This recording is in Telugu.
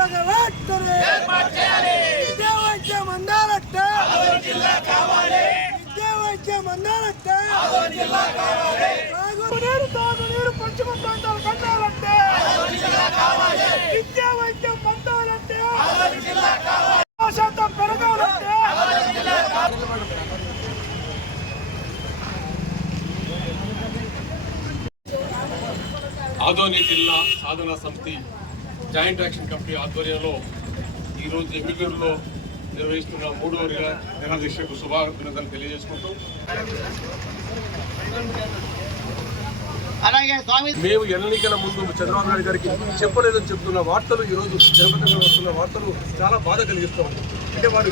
జిల్లాగా వెంటనే విద్యా వైద్యం అందాలంటే విద్యా వైద్యం అందాలంటే తాగునీరు పశ్చిమ ప్రాంతాలకు అందాలంటే విద్యా వైద్యం అందాలంటే శాతం పెరగాలంటే ఆదోని జిల్లా సాధన సమితి జాయింట్ యాక్షన్ కమిటీ ఆధ్వర్యంలో ఈరోజు ఎమ్మిగూరులో నిర్వహిస్తున్న 3వ నిరాదీక్షకు శుభాభినందనలు తెలియజేసుకుంటూ మేము ఎన్నికల ముందు చంద్రబాబు నాయుడు గారికి చెప్పలేదని చెప్తున్న వార్తలు ఈరోజు తిరుపతిలో వస్తున్న వార్తలు చాలా బాధ కలిగిస్తాం. అంటే వారు